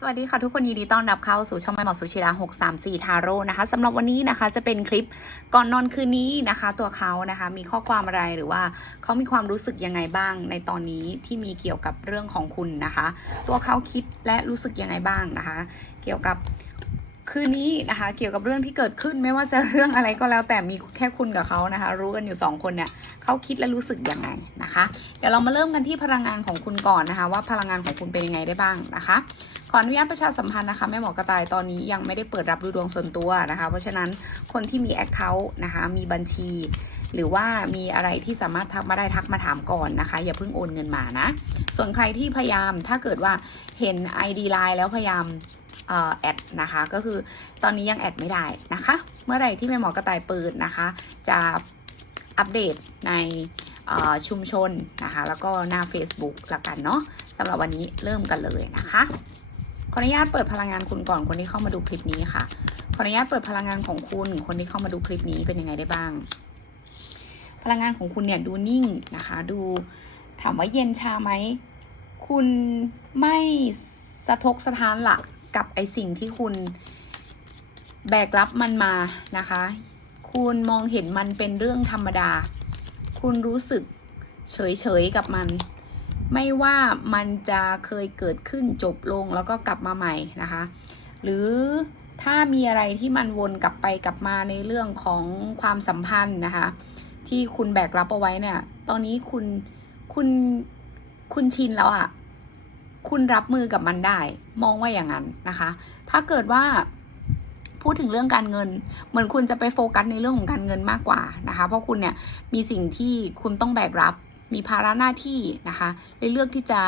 สวัสดีค่ะทุกคนยินดีต้อนรับเข้าสู่ช่องไม่หมอสุชิรา634 ทาโร่นะคะสำหรับวันนี้นะคะจะเป็นคลิปก่อนนอนคืนนี้นะคะ ตัวเขานะคะมีข้อความอะไรหรือว่าเขามีความรู้สึกยังไงบ้างในตอนนี้ที่มีเกี่ยวกับเรื่องของคุณนะคะ ตัวเขาคิดและรู้สึกยังไงบ้างนะคะ เกี่ยวกับ คืนนี้นะคะเกี่ยวกับเรื่องที่เกิดขึ้นไม่ว่าจะเรื่องอะไรก็แล้วแต่มีแค่คุณกับเขานะคะ รู้กันอยู่สองคนเนี่ยเขาคิดและรู้สึกยังไงนะคะ เดี๋ยวเรามาเริ่มกันที่พลังงานของคุณก่อนนะคะ ว่าพลังงานของคุณเป็นยังไงได้บ้างนะคะขออนุญาตประชาสัมพันธ์นะคะแม่หมอกระต่ายตอนนี้ยังไม่ได้เปิดรับดูดวงส่วนตัวนะคะ เพราะฉะนั้นคนที่มี Account นะคะมีบัญชี หรือว่ามีอะไรที่สามารถทักมาได้ทักมาถามก่อนนะคะ อย่าเพิ่งโอนเงินมานะ ส่วนใครที่พยายามถ้าเกิดว่าเห็น ID Line แล้วพยายาม แอดนะคะก็คือตอนนี้ยังแอดไม่ได้นะคะ เมื่อไหร่ที่แม่หมอกระต่ายเปิดนะคะ จะอัปเดตในชุมชนนะคะ แล้วก็หน้า Facebook ละกันเนาะสำหรับวันนี้เริ่มกันเลยนะคะขออนุญาตเปิดพลังงานคุณก่อนคนที่เข้ามาดูคลิปนี้ค่ะขออนุญาตเปิดพลังงานของคุณคนที่เข้ามาดูคลิปนี้เป็นยังไงได้บ้าง พลังงานของคุณเนี่ยดูนิ่งนะคะ ดูถามว่าเย็นชาไหมคุณไม่สะทกสะท้านหละ กับไอสิ่งที่คุณแบกรับมันมานะคะ คุณมองเห็นมันเป็นเรื่องธรรมดา คุณรู้สึกเฉยๆกับมัน ไม่ว่ามันจะเคยเกิดขึ้นจบลงแล้วก็กลับมาใหม่นะคะ หรือถ้ามีอะไรที่มันวนกลับไปกลับมาในเรื่องของความสัมพันธ์นะคะ ที่คุณแบกรับเอาไว้เนี่ย ตอนนี้คุณคุณคุณชินแล้วอะ่ะ คุณรับมือกับมันได้ มองว่าอย่างนั้นนะคะ ถ้าเกิดว่าพูดถึงเรื่องการเงิน เหมือนคุณจะไปโฟกัสในเรื่องของการเงินมากกว่านะคะ เพราะคุณเนี่ยมีสิ่งที่คุณต้องแบกรับ มีภาระหน้าที่นะคะเลยเลือกที่จะ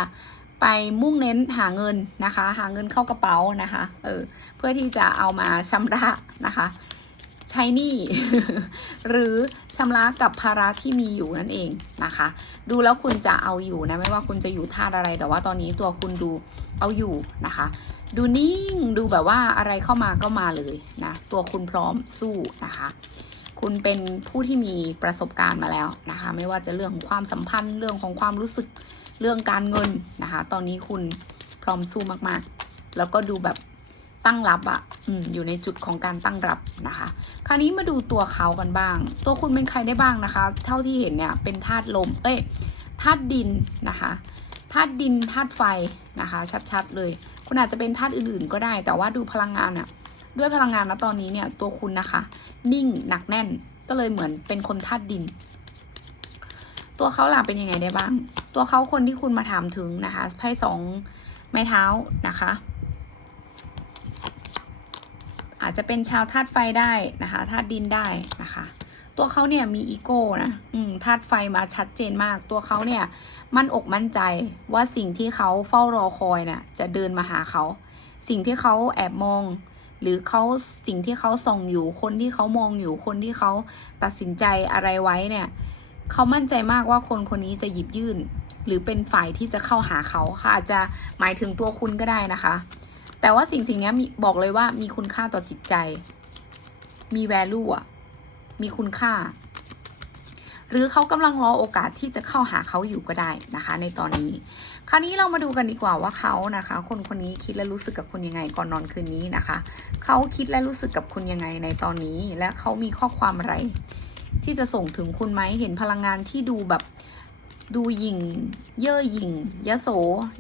ไปมุ่งเน้นหาเงินนะคะ หาเงินเข้ากระเป๋านะคะ เออ เพื่อที่จะเอามาชำระนะคะ ใช้หนี้หรือชำระกับภาระที่มีอยู่นั่นเองนะคะ ดูแล้วคุณจะเอาอยู่นะไม่ว่าคุณจะอยู่ท่าตุอะไร แต่ว่าตอนนี้ตัวคุณดูเอาอยู่นะคะ ดูนิ่งดูแบบว่าอะไรเข้ามาก็มาเลยนะตัวคุณพร้อมสู้นะคะคุณเป็นผู้ที่มีประสบการณ์มาแล้วนะคะ ไม่ว่าจะเรื่องของความสัมพันธ์เรื่องของความรู้สึกเรื่องการเงินนะคะ ตอนนี้คุณพร้อมสู้มากๆ แล้วก็ดูแบบ ตั้งรับอะ่ะอืมอยู่ในจุดของการตั้งรับนะคะ คราวนี้มาดูตัวเขากันบ้าง ตัวคุณเป็นใครได้บ้างนะคะ เท่าที่เห็นเนี่ยเป็นธาตุลม เอ้ยธาตุดินนะคะธาตุดินธาตุไฟนะคะ ชัดๆเลย คุณอาจจะเป็นธาตุอื่นๆ ก็ได้ แต่ว่าดูพลังงานอะด้วยพลังงานนะตอนนี้เนี่ยตัวคุณนะคะ นิ่งหนักแน่นก็เลยเหมือนเป็นคนธาตุดิน ตัวเขาล่ะเป็นยังไงได้บ้าง ตัวเขาคนที่คุณมาถามถึงนะคะไพ่สองไม้เท้านะคะ อาจจะเป็นชาวธาตุไฟได้นะคะธาตุดินได้นะคะ ตัวเขาเนี่ยมีอีโก้นะอืมธาตุไฟมาชัดเจนมาก ตัวเขาเนี่ยมั่นอกมั่นใจว่าสิ่งที่เขาเฝ้ารอคอยนี่ยจะเดินมาหาเขา สิ่งที่เขาแอบมอง หรือเขาสิ่งที่เขาส่องอยู่คนที่เขามองอยู่คนที่เขาตัดสินใจอะไรไว้เนี่ยเขามั่นใจมากว่าคนคนนี้จะหยิบยื่น หรือเป็นฝ่ายที่จะเข้าหาเขาค่ะอาจจะหมายถึงตัวคุณก็ได้นะคะ แต่ว่าสิ่งสิ่งนี้มีบอกเลยว่ามีคุณค่าต่อจิตใจ มี value อะมีคุณค่า หรือเขากำลังรอโอกาสที่จะเข้าหาเขาอยู่ก็ได้นะคะ ในตอนนี้ คราวนี้เรามาดูกันดีกว่าว่าเขานะคะ คนคนนี้คิดและรู้สึกกับคุณยังไงก่อนนอนคืนนี้นะคะ เขาคิดและรู้สึกกับคุณยังไงในตอนนี้ และเขามีข้อความอะไร ที่จะส่งถึงคุณไหมเห็นพลังงานที่ดูแบบ ดูหยิ่ง เย่อหยิ่งยะโส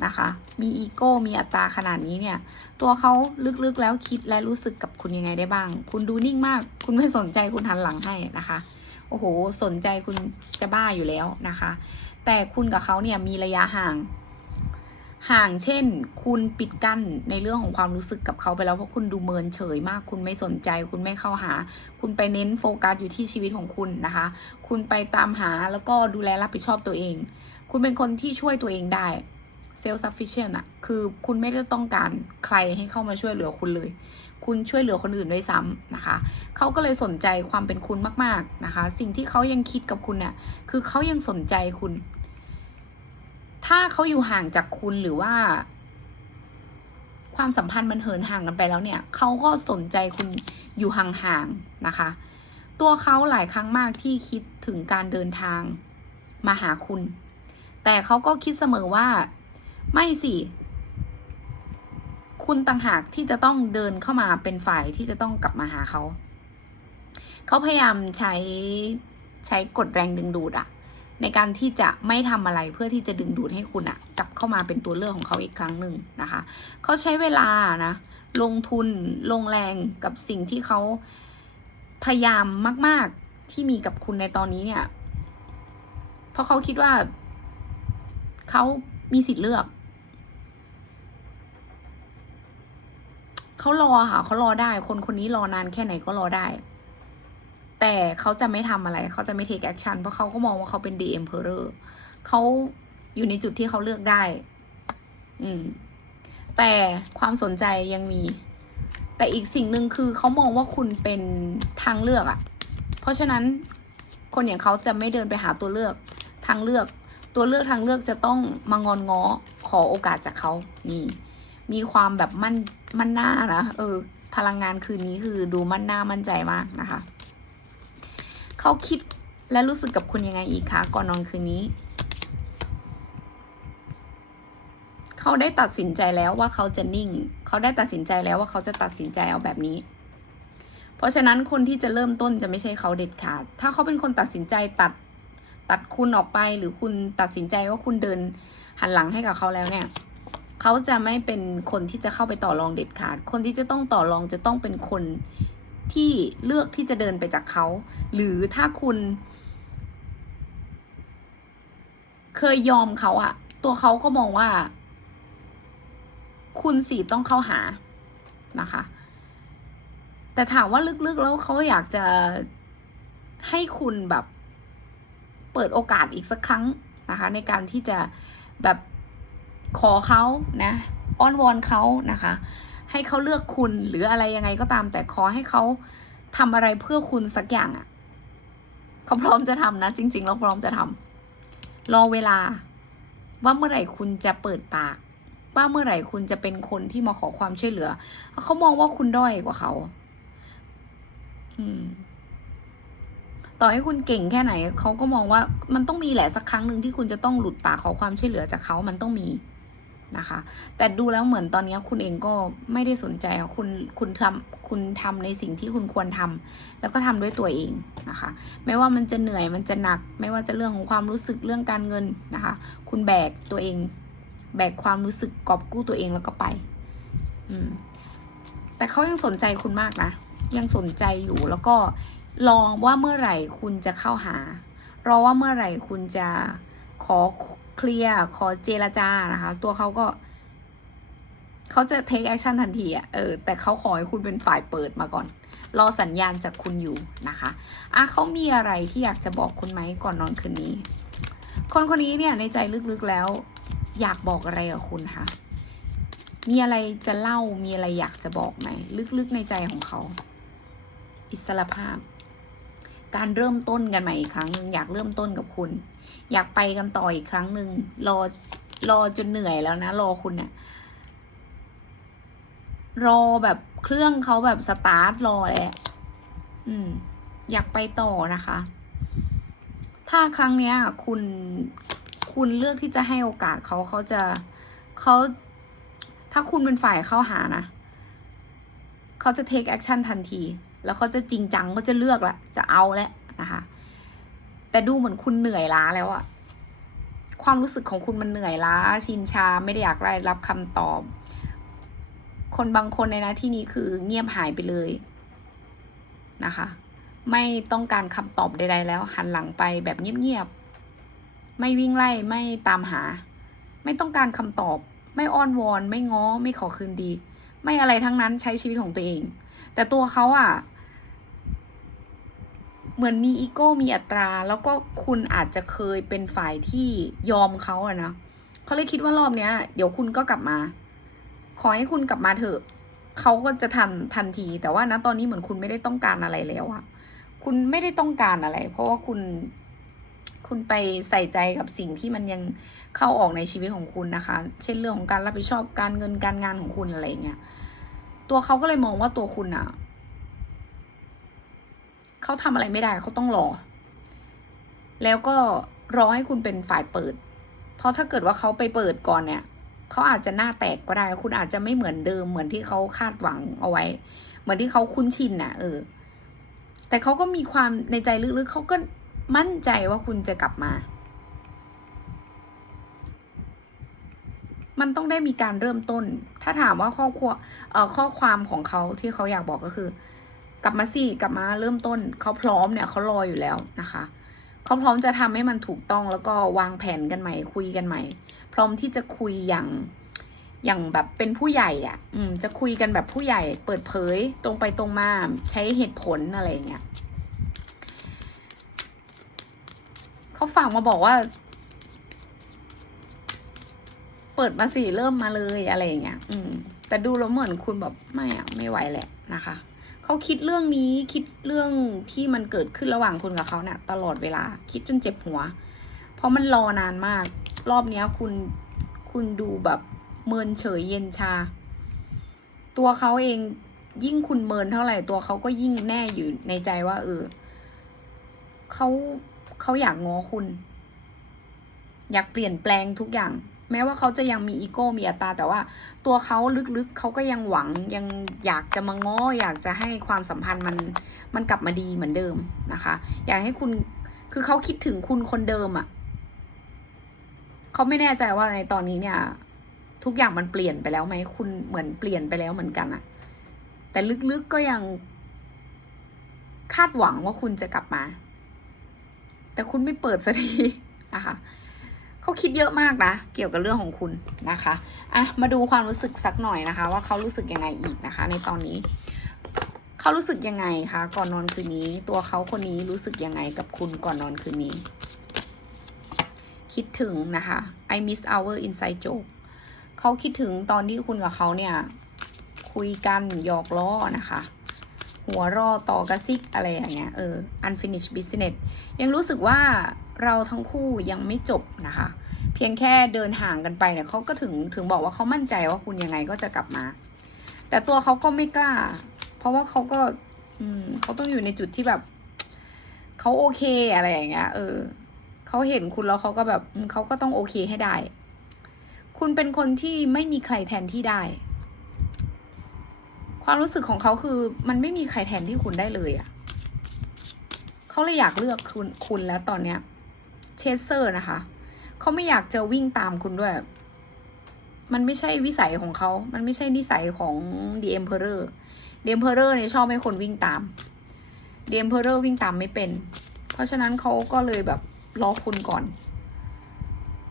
นะคะ มีอีโก้ มีอัตราขนาดนี้เนี่ย ตัวเขาลึกๆแล้วคิดและรู้สึกกับคุณยังไงได้บ้าง คุณดูนิ่งมาก คุณไม่สนใจคุณหันหลังให้นะคะ โอ้โห สนใจคุณจะบ้าอยู่แล้วนะคะ แต่คุณกับเขาเนี่ยมีระยะห่าง ห่างเช่น คุณปิดกั้นในเรื่องของความรู้สึกกับเขาไปแล้วเพราะคุณดูเมินเฉยมาก คุณไม่สนใจ คุณไม่เข้าหา คุณไปเน้นโฟกัสอยู่ที่ชีวิตของคุณนะคะ คุณไปตามหาแล้วก็ดูแลรับผิดชอบตัวเอง คุณเป็นคนที่ช่วยตัวเองได้เซลฟ์ซัฟฟิเชนอะคือคุณไม่ได้ต้องการใครให้เข้ามาช่วยเหลือคุณเลย คุณช่วยเหลือคนอื่นด้วยซ้ำนะคะ เขาก็เลยสนใจความเป็นคุณมาก ๆ นะคะ สิ่งที่เขายังคิดกับคุณเนี่ยคือเขายังสนใจคุณ ถ้าเขาอยู่ห่างจากคุณหรือว่า ความสัมพันธ์มันเหินห่างกันไปแล้วเนี่ยเขาก็สนใจคุณอยู่ห่างๆนะคะ ตัวเขาหลายครั้งมากที่คิดถึงการเดินทางมาหาคุณ แต่เขาก็คิดเสมอว่า ไม่สิคุณต่างหากที่จะต้องเดินเข้ามาเป็นฝ่ายที่จะต้องกลับมาหาเขา เขาพยายามใช้ใช้กดแรงดึงดูดอะ ในการที่จะไม่ทำอะไรเพื่อที่จะดึงดูดให้คุณอะกลับเข้ามาเป็นตัวเลือกของเขาอีกครั้งหนึ่งนะคะ เขาใช้เวลานะ ลงทุนลงแรงกับสิ่งที่เขาพยายามมาก ๆที่มีกับคุณในตอนนี้เนี่ย เพราะเขาคิดว่าเขามีสิทธิ์เลือกเขารอค่ะเขารอได้ คนคนนี้รอนานแค่ไหนก็รอได้ แต่เขาจะไม่ทำอะไร เขาจะไม่ take action เพราะเขาก็มองว่าเขาเป็น the emperor เขาอยู่ในจุดที่เขาเลือกได้ อืม แต่ความสนใจยังมี แต่อีกสิ่งหนึ่งคือเขามองว่าคุณเป็นทางเลือกอะเพราะฉะนั้นคนอย่างเขาจะไม่เดินไปหาตัวเลือกทางเลือก ตัวเลือกทางเลือกจะต้องมางอนง้อขอโอกาสจากเขานี่ มีความแบบมั่นมั่นหน้านะ เออ พลังงานคืนนี้คือดูมั่นหน้ามั่นใจมากนะคะ เขาคิดและรู้สึกกับคุณยังไงอีกคะก่อนนอนคืนนี้ เขาได้ตัดสินใจแล้วว่าเขาจะนิ่ง เขาได้ตัดสินใจแล้วว่าเขาจะตัดสินใจเอาแบบนี้ เพราะฉะนั้นคนที่จะเริ่มต้นจะไม่ใช่เขาเด็ดขาด ถ้าเขาเป็นคนตัดสินใจตัดตัดคุณออกไปหรือคุณตัดสินใจว่าคุณเดินหันหลังให้กับเขาแล้วเนี่ย เขาจะไม่เป็นคนที่จะเข้าไปต่อรองเด็ดขาด คนที่จะต้องต่อรองจะต้องเป็นคน ที่เลือกที่จะเดินไปจากเขา หรือถ้าคุณ เคยยอมเขาอะตัวเขาก็มองว่า คุณสิต้องเข้าหานะคะ แต่ถามว่าลึกๆแล้วเขาอยากจะให้คุณแบบเปิดโอกาสอีกสักครั้งนะคะ ในการที่จะแบบขอเขานะ อ้อนวอนเขานะคะ ให้เขาเลือกคุณหรืออะไรยังไงก็ตาม แต่ขอให้เขาทำอะไรเพื่อคุณสักอย่างอะ่ะเขาพร้อมจะทำนะ จริงๆแล้วพร้อมจะทำรอเวลา ว่าเมื่อไหร่คุณจะเปิดปาก ว่าเมื่อไหร่คุณจะเป็นคนที่มาขอความช่วยเหลือเขามองว่าคุณด้อยกว่าเขาอืมต่อให้คุณเก่งแค่ไหนเขาก็มองว่ามันต้องมีแหละสักครั้งหนึ่งที่คุณจะต้องหลุดปากขอความช่วยเหลือจากเขามันต้องมี นะคะ แต่ดูแล้วเหมือนตอนนี้คุณเองก็ไม่ได้สนใจคุณคุณทำคุณทำในสิ่งที่คุณควรทำแล้วก็ทำด้วยตัวเองนะคะ ไม่ว่ามันจะเหนื่อยมันจะหนัก ไม่ว่าจะเรื่องของความรู้สึกเรื่องการเงินนะคะ คุณแบกตัวเอง แบกความรู้สึกกอบกู้ตัวเองแล้วก็ไป อืม แต่เขายังสนใจคุณมากนะยังสนใจอยู่แล้วก็รอว่าเมื่อไหร่คุณจะเข้าหารอว่าเมื่อไหร่คุณจะขอ เคลียร์ขอเจรจานะคะ ตัวเขาก็ เขาจะ take action ทันทีอะเออแต่เขาขอให้คุณเป็นฝ่ายเปิดมาก่อน รอสัญญาณจากคุณอยู่นะคะอะเขามีอะไรที่อยากจะบอกคุณไหมก่อนนอนคืนนี้ คนคนนี้เนี่ยในใจลึกๆแล้ว อยากบอกอะไรกับคุณคะมีอะไรจะเล่ามีอะไรอยากจะบอกไหมลึกๆในใจของเขา อิสระภาพ การเริ่มต้นกันใหม่อีกครั้งหนึ่งอยากเริ่มต้นกับคุณ อยากไปกันต่ออีกครั้งหนึ่งรอรอจนเหนื่อยแล้วนะ รอคุณเนี่ยรอแบบเครื่องเขาแบบสตาร์ทรอแหละอืม อยากไปต่อนะคะ ถ้าครั้งเนี้ย คุณคุณเลือกที่จะให้โอกาสเขาเขาจะเขาถ้าคุณเป็นฝ่ายเข้าหานะ เขาจะ take action ทันที แล้วเขาจะจริงจังเขาจะเลือกละจะเอาแล้วนะคะ แต่ดูเหมือนคุณเหนื่อยล้าแล้วอะความรู้สึกของคุณมันเหนื่อยล้า ชินชาไม่ได้อยากได้รับคำตอบ คนบางคนในนะที่นี้คือเงียบหายไปเลยนะคะ ไม่ต้องการคำตอบใด ๆ แล้ว หันหลังไปแบบเงียบๆไม่วิ่งไล่ไม่ตามหา ไม่ต้องการคำตอบ ไม่อ้อนวอน ไม่ง้อ ไม่ขอคืนดี ไม่อะไรทั้งนั้นใช้ชีวิตของตัวเอง แต่ตัวเขาอะ เหมือนมีอีโก้มีอัตรา แล้วก็คุณอาจจะเคยเป็นฝ่ายที่ยอมเขาอะนะเขาเลยคิดว่ารอบเนี้ย เดี๋ยวคุณก็กลับมา ขอให้คุณกลับมาเถอะเขาก็จะทำทันที แต่ว่านะตอนนี้เหมือนคุณไม่ได้ต้องการอะไรแล้วอะคุณไม่ได้ต้องการอะไร เพราะว่าคุณ คุณไปใส่ใจกับสิ่งที่มันยังเข้าออกในชีวิตของคุณนะคะ เช่นเรื่องของการรับผิดชอบการเงินการงานของคุณอะไรเงี้ยตัวเขาก็เลยมองว่าตัวคุณอะ เขาทำอะไรไม่ได้เขาต้องรอ แล้วก็รอให้คุณเป็นฝ่ายเปิด เพราะถ้าเกิดว่าเขาไปเปิดก่อนเนี่ยเขาอาจจะหน้าแตกก็ได้ คุณอาจจะไม่เหมือนเดิมเหมือนที่เขาคาดหวังเอาไว้ เหมือนที่เขาคุ้นชินน่ะ เออ แต่เขาก็มีความในใจลึกๆเขาก็มั่นใจว่าคุณจะกลับมา มันต้องได้มีการเริ่มต้น ถ้าถามว่าข้อควเอ่อข้อความของเขาที่เขาอยากบอกก็คือ กลับมาสิกลับมาเริ่มต้นเขาพร้อมเนี่ยเขารออยู่แล้วนะคะเขาพร้อมจะทำให้มันถูกต้องแล้วก็วางแผนกันใหม่คุยกันใหม่ พร้อมที่จะคุยอย่างอย่างแบบเป็นผู้ใหญ่อะ่ะ อืม จะคุยกันแบบผู้ใหญ่ เปิดเผยตรงไปตรงมาใช้เหตุผลอะไรอย่างเงี้ยเขาฝากมาบอกว่า เปิดมาสิเริ่มมาเลยอะไรอย่างเงี้ย อืม แต่ดูแล้วเหมือนคุณแบบไม่อะไม่ไหวแหละนะคะ เขาคิดเรื่องนี้คิดเรื่องที่มันเกิดขึ้นระหว่างคุณกับเขาเนี่ยตลอดเวลา คิดจนเจ็บหัว เพราะมันรอนานมาก รอบเนี้ยคุณคุณดูแบบเมินเฉยเย็นชา ตัวเขาเองยิ่งคุณเมินเท่าไหร่ตัวเขาก็ยิ่งแน่อยู่ในใจว่า เออเขาเขาอยากง้อคุณ อยากเปลี่ยนแปลงทุกอย่าง แม้ว่าเขาจะยังมีอีโก้มีอัตราแต่ว่าตัวเขาลึกๆเขาก็ยังหวังยังอยากจะมาง้ออยากจะให้ความสัมพันธ์มันมันกลับมาดีเหมือนเดิมนะคะ อยากให้คุณคือเขาคิดถึงคุณคนเดิมอะ่ะเขาไม่แน่ใจว่าในตอนนี้เนี่ย ทุกอย่างมันเปลี่ยนไปแล้วไหมคุณเหมือนเปลี่ยนไปแล้วเหมือนกันอะแต่ลึกๆก็ยังคาดหวังว่าคุณจะกลับมา แต่คุณไม่เปิดสักทีนะคะ เขาคิดเยอะมากนะ เกี่ยวกับเรื่องของคุณนะคะอะมาดูความรู้สึกสักหน่อยนะคะ ว่าเขารู้สึกยังไงอีกนะคะ ในตอนนี้เขารู้สึกยังไงคะก่อนนอนคืนนี้ ตัวเขาคนนี้รู้สึกยังไงกับคุณก่อนนอนคืนนี้ คิดถึงนะคะ I miss our inside joke เขาคิดถึงตอนที่คุณกับเขาเนี่ย คุยกันหยอกล้อนะคะ หัวรอต่อกระซิกอะไรอย่างเงี้ยเออ unfinished business ยังรู้สึกว่าเราทั้งคู่ยังไม่จบนะคะ เพียงแค่เดินห่างกันไปเนี่ยเขาก็ถึงถึงบอกว่าเขามั่นใจว่าคุณยังไงก็จะกลับมา แต่ตัวเขาก็ไม่กล้า เพราะว่าเขาก็อืมเขาต้องอยู่ในจุดที่แบบเขาโอเคอะไรอย่างเงี้ย เออเขาเห็นคุณแล้วเขาก็แบบเขาก็ต้องโอเคให้ได้ คุณเป็นคนที่ไม่มีใครแทนที่ได้ ความรู้สึกของเขาคือมันไม่มีใครแทนที่คุณได้เลยอะ่ะเขาเลยอยากเลือกคุณคุณแล้วตอนเนี้ยเชสเซอร์นะคะเขาไม่อยากจะวิ่งตามคุณด้วย มันไม่ใช่วิสัยของเขา มันไม่ใช่นิสัยของ The Emperor The Emperor เนี่ยชอบให้คนวิ่งตาม The Emperor วิ่งตามไม่เป็น เพราะฉะนั้นเขาก็เลยแบบรอคุณก่อน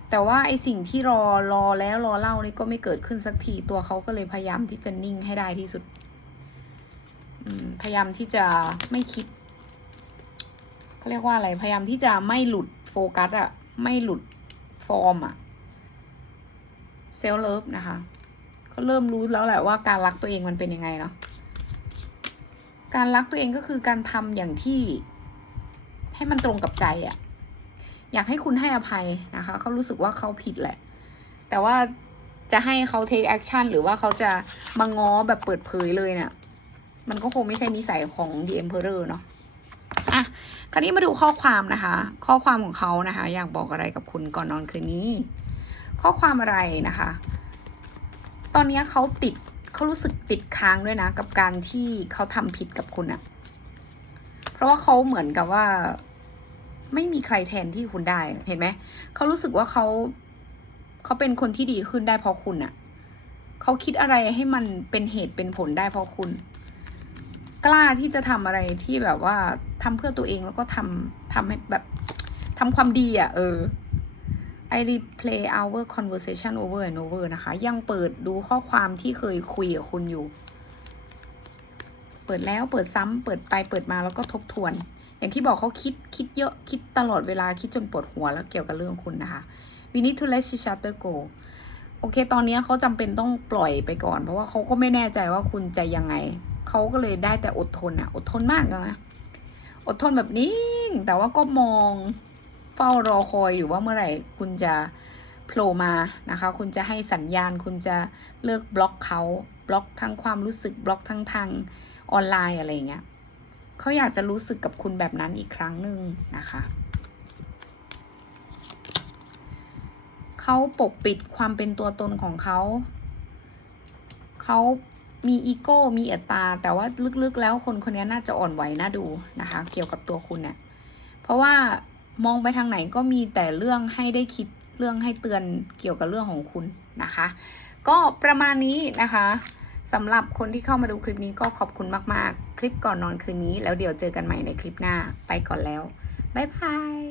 แต่ว่าไอสิ่งที่รอรอแล้วรอเล่านี่ก็ไม่เกิดขึ้นสักทีตัวเขาก็เลยพยายามที่จะนิ่งให้ได้ที่สุดพยายามที่จะไม่คิดเขาเรียกว่าอะไรพยายามที่จะไม่หลุดโฟกัสอะไม่หลุดฟอร์มอะเซลเลิฟนะคะเขาเริ่มรู้แล้วแหละว่าการรักตัวเองมันเป็นยังไงเนาะการรักตัวเองก็คือการทำอย่างที่ให้มันตรงกับใจอะ อยากให้คุณให้อภัยนะคะ เขารู้สึกว่าเขาผิดแหละ แต่ว่าจะให้เขา take action หรือว่าเขาจะมาง้อแบบเปิดเผยเลยเนี่ย มันก็คงไม่ใช่นิสัยของ The Emperor เนาะอะ คราวนี้มาดูข้อความนะคะ ข้อความของเขานะคะ อยากบอกอะไรกับคุณก่อนนอนคืนนี้ ข้อความอะไรนะคะ ตอนนี้เขาติดเขารู้สึกติดค้างด้วยนะ กับการที่เขาทำผิดกับคุณอะเพราะว่าเขาเหมือนกับว่า ไม่มีใครแทนที่คุณได้เห็นไหมเขารู้สึกว่าเขาเขาเป็นคนที่ดีขึ้นได้เพราะคุณอะเขาคิดอะไรให้มันเป็นเหตุเป็นผลได้เพราะคุณ กล้าที่จะทำอะไรที่แบบว่าทำเพื่อตัวเองแล้วก็ทำทำให้แบบทำความดีอะ่ะเออ I replay our conversation over and over นะคะ ยังเปิดดูข้อความที่เคยคุยกับคุณอยู่ เปิดแล้วเปิดซ้ำเปิดไปเปิดมาแล้วก็ทบทวน อย่างที่บอกเขาคิดคิดเยอะคิดตลอดเวลาคิดจนปวดหัวแล้วเกี่ยวกับเรื่องคุณนะคะ we need to let each other go โอเค ตอนนี้เขาจำเป็นต้องปล่อยไปก่อน เพราะว่าเขาก็ไม่แน่ใจว่าคุณจะยังไง เขาก็เลยได้แต่อดทนอะอดทนมากเลยนะ อดทนแบบนี้ แต่ว่าก็มองเฝ้ารอคอยอยู่ว่าเมื่อไหร่คุณจะโผล่มานะคะ คุณจะให้สัญญาณ คุณจะเลิกบล็อกเขา บล็อกทั้งความรู้สึก บล็อกทั้งทางออนไลน์อะไรเงี้ย เขาอยากจะรู้สึกกับคุณแบบนั้นอีกครั้งหนึ่งนะคะเขาปกปิดความเป็นตัวตนของเขาเขามีอีโก้มีเอตตา แต่ว่าลึกๆแล้วคนคนนี้น่าจะอ่อนไหวน่าดูนะคะ เกี่ยวกับตัวคุณเนี่ยเพราะว่ามองไปทางไหนก็มีแต่เรื่องให้ได้คิดเรื่องให้เตือนเกี่ยวกับเรื่องของคุณนะคะ ก็ประมาณนี้นะคะ สำหรับคนที่เข้ามาดูคลิปนี้ก็ขอบคุณมาก ๆ คลิปก่อนนอนคืนนี้ แล้วเดี๋ยวเจอกันใหม่ในคลิปหน้า ไปก่อนแล้ว บ๊ายบาย